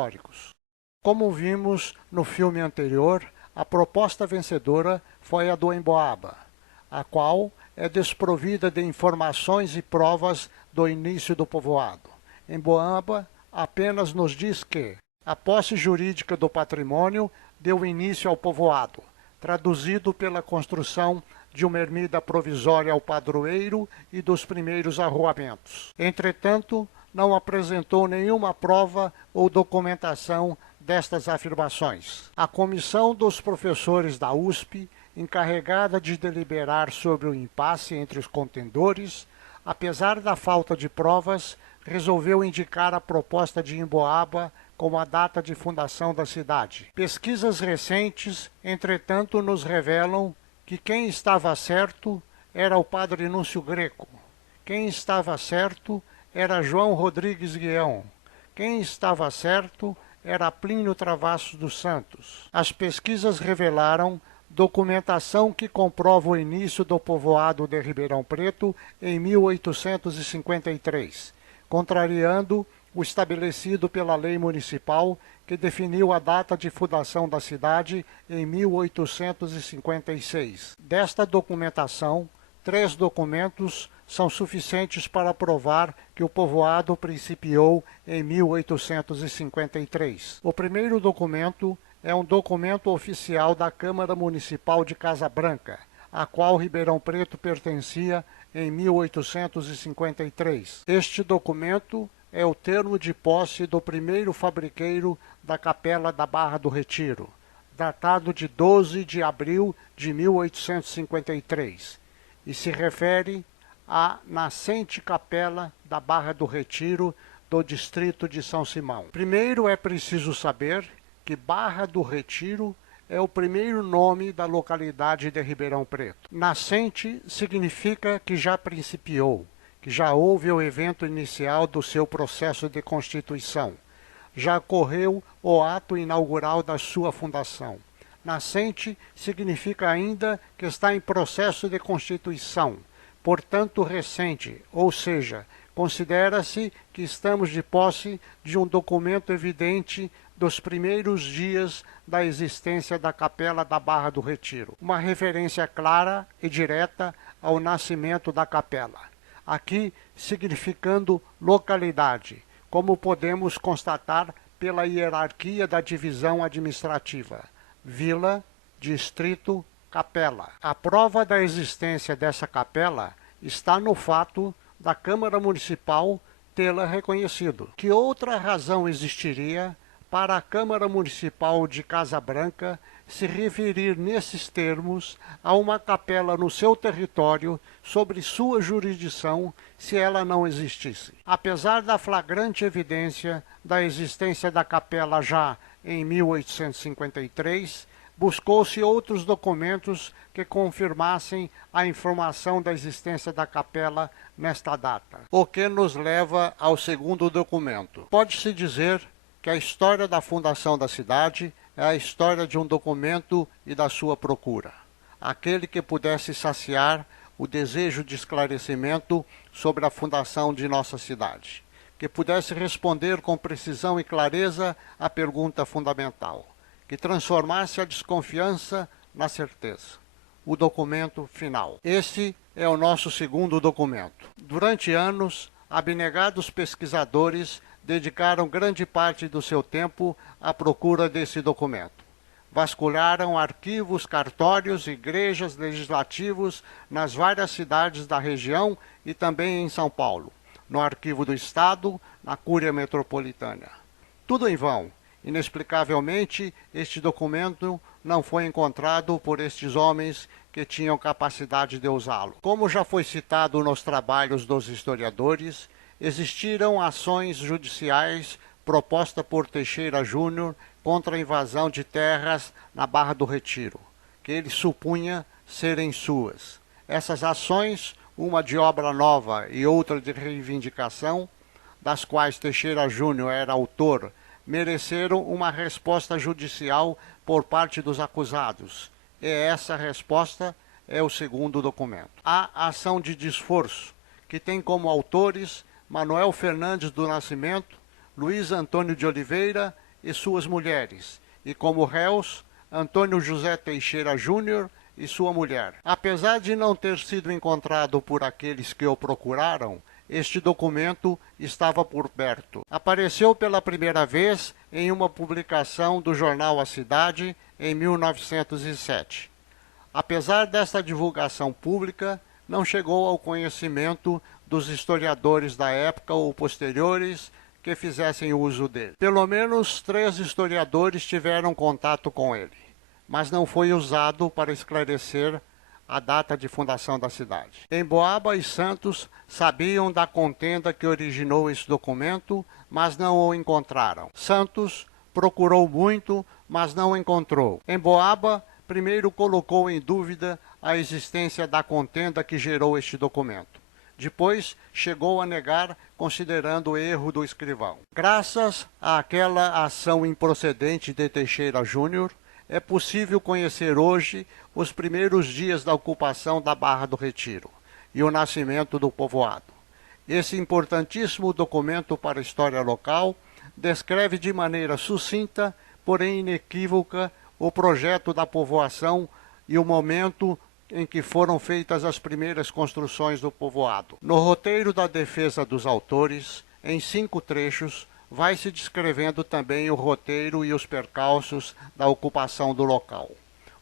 históricos. Como vimos no filme anterior, a proposta vencedora foi a do Emboaba, a qual é desprovida de informações e provas do início do povoado. Emboaba apenas nos diz que a posse jurídica do patrimônio deu início ao povoado, traduzido pela construção de uma ermida provisória ao padroeiro e dos primeiros arruamentos. Entretanto, não apresentou nenhuma prova ou documentação destas afirmações. A comissão dos professores da USP, encarregada de deliberar sobre o impasse entre os contendores, apesar da falta de provas, resolveu indicar a proposta de Emboaba como a data de fundação da cidade. Pesquisas recentes, entretanto, nos revelam que quem estava certo era o padre Núncio Greco. Quem estava certo era João Rodrigues Guião. Quem estava certo era Plínio Travassos dos Santos. As pesquisas revelaram documentação que comprova o início do povoado de Ribeirão Preto em 1853, contrariando o estabelecido pela lei municipal que definiu a data de fundação da cidade em 1856. Desta documentação, 3 documentos são suficientes para provar que o povoado principiou em 1853. O primeiro documento é um documento oficial da Câmara Municipal de Casa Branca, a qual Ribeirão Preto pertencia em 1853. Este documento é o termo de posse do primeiro fabriqueiro da Capela da Barra do Retiro, datado de 12 de abril de 1853, e se refere à nascente Capela da Barra do Retiro do distrito de São Simão. Primeiro é preciso saber que Barra do Retiro é o primeiro nome da localidade de Ribeirão Preto. Nascente significa que já principiou, que já houve o evento inicial do seu processo de constituição. Já ocorreu o ato inaugural da sua fundação. Nascente significa ainda que está em processo de constituição, portanto recente, ou seja, considera-se que estamos de posse de um documento evidente dos primeiros dias da existência da Capela da Barra do Retiro. Uma referência clara e direta ao nascimento da capela. Aqui significando localidade, como podemos constatar pela hierarquia da divisão administrativa: vila, distrito, capela. A prova da existência dessa capela está no fato da Câmara Municipal tê-la reconhecido. Que outra razão existiria para a Câmara Municipal de Casa Branca se referir nesses termos a uma capela no seu território sobre sua jurisdição se ela não existisse? Apesar da flagrante evidência da existência da capela já em 1853, buscou-se outros documentos que confirmassem a informação da existência da capela nesta data. O que nos leva ao segundo documento. Pode-se dizer que a história da fundação da cidade é a história de um documento e da sua procura. Aquele que pudesse saciar o desejo de esclarecimento sobre a fundação de nossa cidade. Que pudesse responder com precisão e clareza à pergunta fundamental. Que transformasse a desconfiança na certeza. O documento final. Esse é o nosso segundo documento. Durante anos, abnegados pesquisadores dedicaram grande parte do seu tempo à procura desse documento. Vasculharam arquivos, cartórios, igrejas, legislativos nas várias cidades da região e também em São Paulo, no Arquivo do Estado, na Cúria Metropolitana. Tudo em vão. Inexplicavelmente, este documento não foi encontrado por estes homens que tinham capacidade de usá-lo. Como já foi citado nos trabalhos dos historiadores, existiram ações judiciais propostas por Teixeira Júnior contra a invasão de terras na Barra do Retiro, que ele supunha serem suas. Essas ações, uma de obra nova e outra de reivindicação, das quais Teixeira Júnior era autor, mereceram uma resposta judicial por parte dos acusados, e essa resposta é o segundo documento. A ação de desforço, que tem como autores Manuel Fernandes do Nascimento, Luiz Antônio de Oliveira e suas mulheres, e como réus, Antônio José Teixeira Júnior e sua mulher. Apesar de não ter sido encontrado por aqueles que o procuraram, este documento estava por perto. Apareceu pela primeira vez em uma publicação do jornal A Cidade em 1907. Apesar desta divulgação pública, não chegou ao conhecimento dos historiadores da época ou posteriores que fizessem uso dele. Pelo menos 3 historiadores tiveram contato com ele, mas não foi usado para esclarecer a data de fundação da cidade. Emboaba e Santos sabiam da contenda que originou esse documento, mas não o encontraram. Santos procurou muito, mas não encontrou. Emboaba primeiro colocou em dúvida a existência da contenda que gerou este documento. Depois chegou a negar, considerando o erro do escrivão. Graças àquela ação improcedente de Teixeira Júnior, é possível conhecer hoje os primeiros dias da ocupação da Barra do Retiro e o nascimento do povoado. Esse importantíssimo documento para a história local descreve de maneira sucinta, porém inequívoca, o projeto da povoação e o momento em que foram feitas as primeiras construções do povoado. No roteiro da defesa dos autores, em 5 trechos, vai-se descrevendo também o roteiro e os percalços da ocupação do local.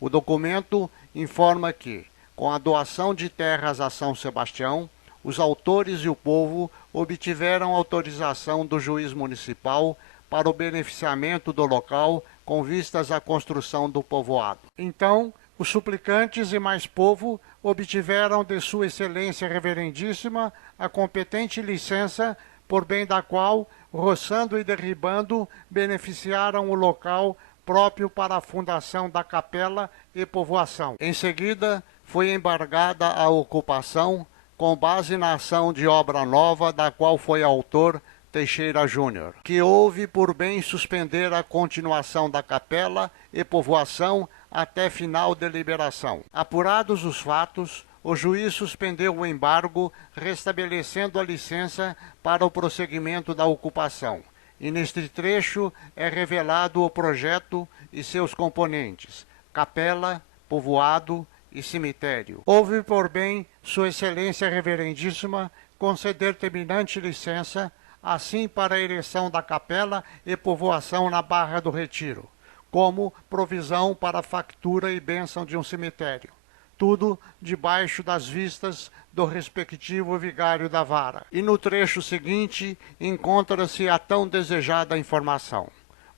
O documento informa que, com a doação de terras a São Sebastião, os autores e o povo obtiveram autorização do juiz municipal para o beneficiamento do local com vistas à construção do povoado. Então, os suplicantes e mais povo obtiveram de Sua Excelência Reverendíssima a competente licença, por bem da qual, roçando e derribando, beneficiaram o local próprio para a fundação da capela e povoação. Em seguida, foi embargada a ocupação, com base na ação de obra nova, da qual foi autor Teixeira Júnior, que houve por bem suspender a continuação da capela e povoação até final deliberação. Apurados os fatos, o juiz suspendeu o embargo, restabelecendo a licença para o prosseguimento da ocupação. E neste trecho é revelado o projeto e seus componentes: capela, povoado e cemitério. Houve por bem Sua Excelência Reverendíssima conceder terminante licença, assim para a ereção da capela e povoação na Barra do Retiro, como provisão para a factura e bênção de um cemitério. Tudo debaixo das vistas do respectivo vigário da vara. E no trecho seguinte encontra-se a tão desejada informação: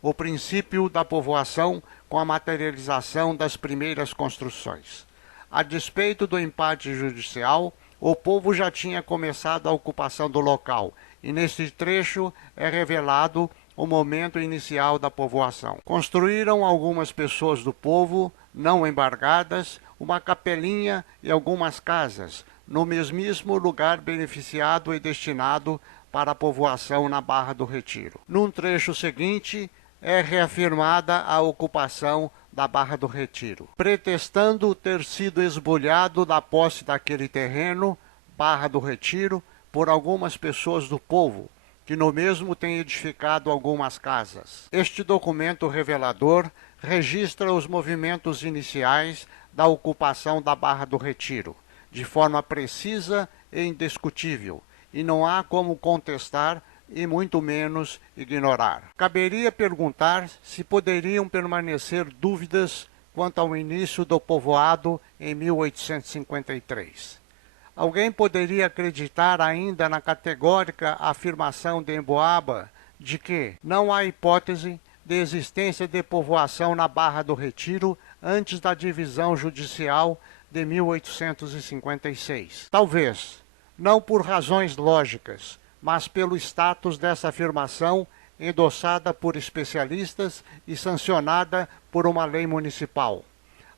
o princípio da povoação com a materialização das primeiras construções. A despeito do empate judicial, o povo já tinha começado a ocupação do local, e neste trecho é revelado o momento inicial da povoação. Construíram algumas pessoas do povo, não embargadas, uma capelinha e algumas casas, no mesmíssimo lugar beneficiado e destinado para a povoação na Barra do Retiro. Num trecho seguinte, é reafirmada a ocupação da Barra do Retiro, pretextando ter sido esbulhado da posse daquele terreno, Barra do Retiro, por algumas pessoas do povo, que no mesmo têm edificado algumas casas. Este documento revelador registra os movimentos iniciais da ocupação da Barra do Retiro, de forma precisa e indiscutível, e não há como contestar e muito menos ignorar. Caberia perguntar se poderiam permanecer dúvidas quanto ao início do povoado em 1853. Alguém poderia acreditar ainda na categórica afirmação de Emboaba de que não há hipótese de existência de povoação na Barra do Retiro antes da divisão judicial de 1856. Talvez, não por razões lógicas, mas pelo status dessa afirmação endossada por especialistas e sancionada por uma lei municipal.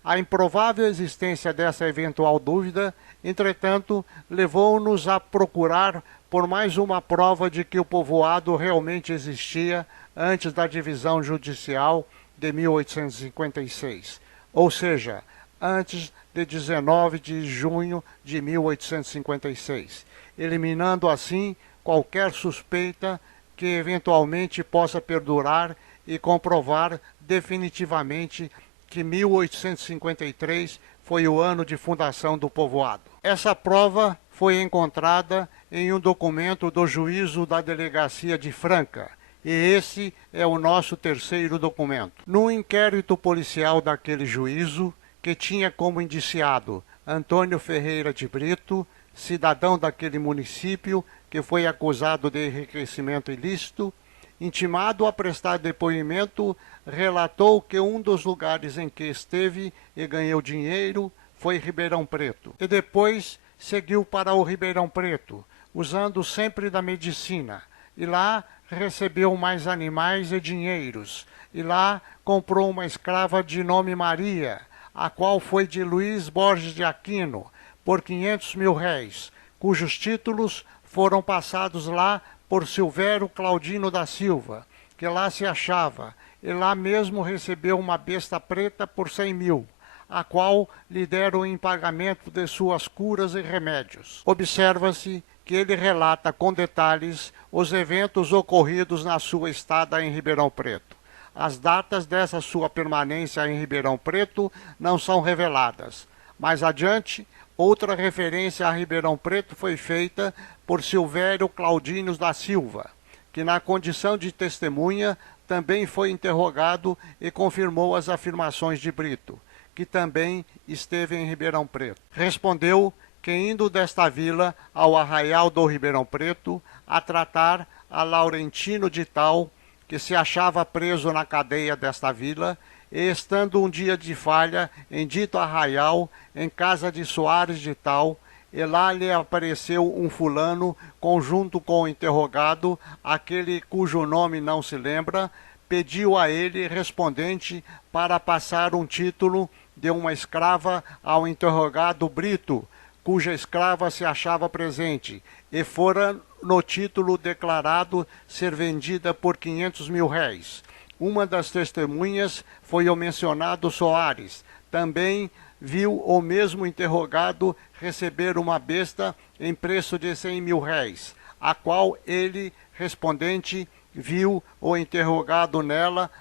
A improvável existência dessa eventual dúvida, entretanto, levou-nos a procurar por mais uma prova de que o povoado realmente existia antes da divisão judicial de 1856, ou seja, antes de 19 de junho de 1856, eliminando assim qualquer suspeita que eventualmente possa perdurar e comprovar definitivamente que 1853 foi o ano de fundação do povoado. Essa prova foi encontrada em um documento do juízo da delegacia de Franca, e esse é o nosso terceiro documento. No inquérito policial daquele juízo, que tinha como indiciado Antônio Ferreira de Brito, cidadão daquele município que foi acusado de enriquecimento ilícito, intimado a prestar depoimento, relatou que um dos lugares em que esteve e ganhou dinheiro foi Ribeirão Preto. E depois seguiu para o Ribeirão Preto, usando sempre da medicina, e lá recebeu mais animais e dinheiros, e lá comprou uma escrava de nome Maria, a qual foi de Luiz Borges de Aquino, por 500 mil réis, cujos títulos foram passados lá por Silvério Claudino da Silva, que lá se achava, e lá mesmo recebeu uma besta preta por 100 mil, a qual lhe deram em pagamento de suas curas e remédios. Observa-se que ele relata com detalhes os eventos ocorridos na sua estada em Ribeirão Preto. As datas dessa sua permanência em Ribeirão Preto não são reveladas. Mais adiante, outra referência a Ribeirão Preto foi feita por Silvério Claudino da Silva, que na condição de testemunha também foi interrogado e confirmou as afirmações de Brito, que também esteve em Ribeirão Preto. Respondeu que indo desta vila ao arraial do Ribeirão Preto a tratar a Laurentino de Tal, que se achava preso na cadeia desta vila, e estando um dia de falha em dito arraial, em casa de Soares de Tal, e lá lhe apareceu um fulano, conjunto com o interrogado, aquele cujo nome não se lembra, pediu a ele, respondente, para passar um título de uma escrava ao interrogado Brito, cuja escrava se achava presente, e fora no título declarado ser vendida por 500 mil réis. Uma das testemunhas foi o mencionado Soares. Também viu o mesmo interrogado receber uma besta em preço de 100 mil réis, a qual ele, respondente, viu o interrogado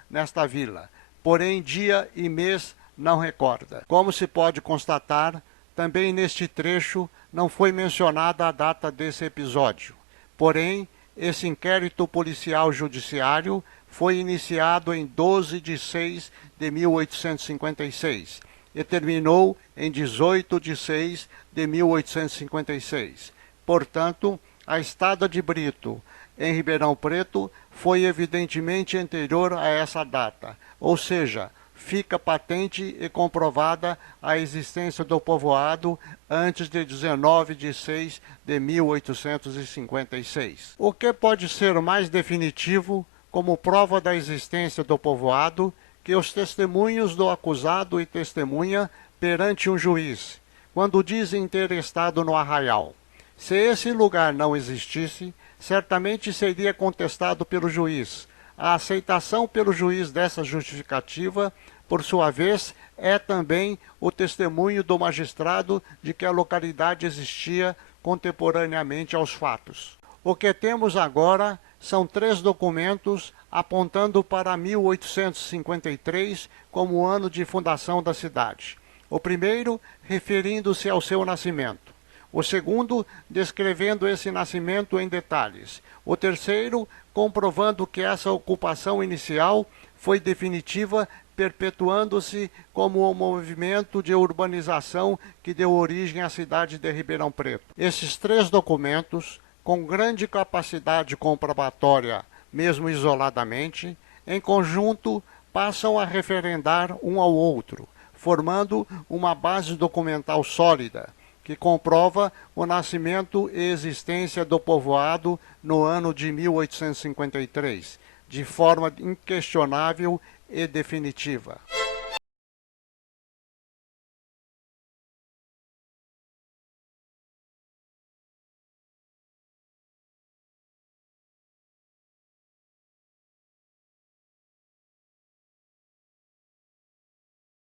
nesta vila. Porém, dia e mês não recorda. Como se pode constatar, também neste trecho não foi mencionada a data desse episódio. Porém, esse inquérito policial judiciário foi iniciado em 12 de 6 de 1856 e terminou em 18 de 6 de 1856. Portanto, a estada de Brito em Ribeirão Preto foi evidentemente anterior a essa data, ou seja, fica patente e comprovada a existência do povoado antes de 19 de 6 de 1856. O que pode ser mais definitivo como prova da existência do povoado que os testemunhos do acusado e testemunha perante um juiz, quando dizem ter estado no arraial. Se esse lugar não existisse, certamente seria contestado pelo juiz. A aceitação pelo juiz dessa justificativa, por sua vez, é também o testemunho do magistrado de que a localidade existia contemporaneamente aos fatos. O que temos agora são 3 documentos apontando para 1853 como o ano de fundação da cidade. O primeiro, referindo-se ao seu nascimento. O segundo, descrevendo esse nascimento em detalhes. O terceiro, comprovando que essa ocupação inicial foi definitiva, perpetuando-se como um movimento de urbanização que deu origem à cidade de Ribeirão Preto. Esses 3 documentos, com grande capacidade comprobatória, mesmo isoladamente, em conjunto passam a referendar um ao outro, formando uma base documental sólida, que comprova o nascimento e existência do povoado no ano de 1853, de forma inquestionável e definitiva.